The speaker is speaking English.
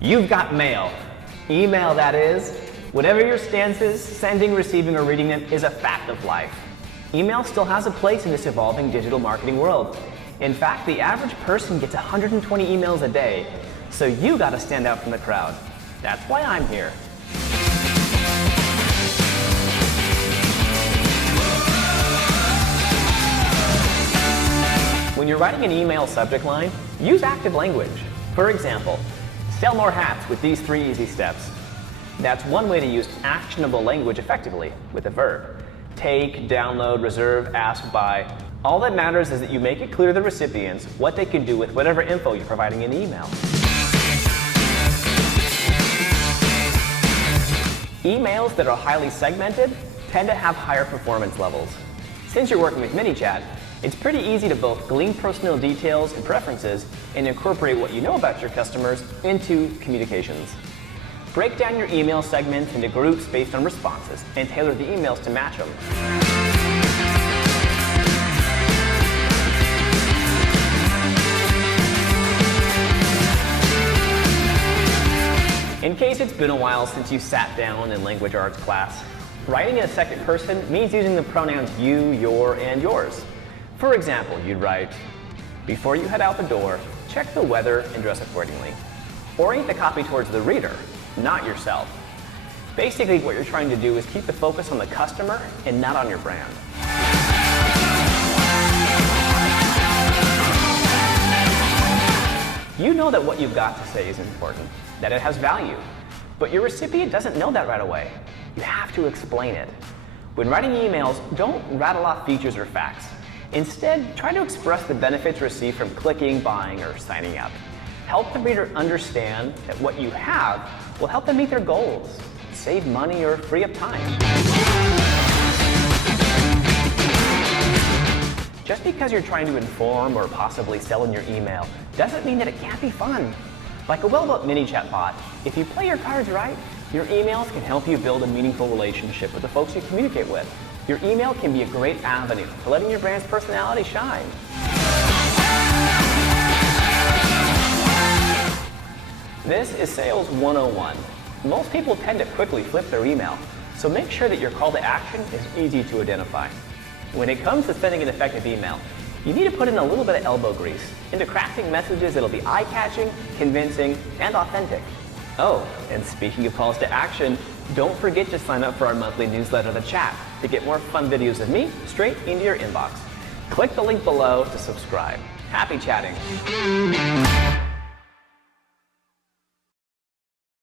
You've got mail. Email, that is. Whatever your stance is, sending, receiving, or reading it is a fact of life. Email still has a place in this evolving digital marketing world. In fact, the average person gets 120 emails a day, so you gotta stand out from the crowd. That's why I'm here. When you're writing an email subject line, use active language. For example, sell more hats with these 3 easy steps. That's one way to use actionable language effectively with a verb. Take, download, reserve, ask, buy. All that matters is that you make it clear to the recipients what they can do with whatever info you're providing in the email. Emails that are highly segmented tend to have higher performance levels. Since you're working with Manychat, it's pretty easy to both glean personal details and preferences and incorporate what you know about your customers into communications. Break down your email segments into groups based on responses and tailor the emails to match them. In case it's been a while since you sat down in language arts class, writing in a second person means using the pronouns you, your, and yours. For example, you'd write, before you head out the door, check the weather and dress accordingly. Orient the copy towards the reader, not yourself. Basically, what you're trying to do is keep the focus on the customer and not on your brand. You know that what you've got to say is important, that it has value, but your recipient doesn't know that right away. You have to explain it. When writing emails, don't rattle off features or facts. Instead, try to express the benefits received from clicking, buying, or signing up. Help the reader understand that what you have will help them meet their goals, save money, or free up time. Just because you're trying to inform or possibly sell in your email doesn't mean that it can't be fun. Like a well-built Manychat bot, if you play your cards right, your emails can help you build a meaningful relationship with the folks you communicate with. Your email can be a great avenue for letting your brand's personality shine. This is Sales 101. Most people tend to quickly flip their email, so make sure that your call to action is easy to identify. When it comes to sending an effective email, you need to put in a little bit of elbow grease into crafting messages that'll be eye-catching, convincing, and authentic. Oh, and speaking of calls to action, don't forget to sign up for our monthly newsletter, The Chat, to get more fun videos of me straight into your inbox. Click the link below to subscribe. Happy chatting!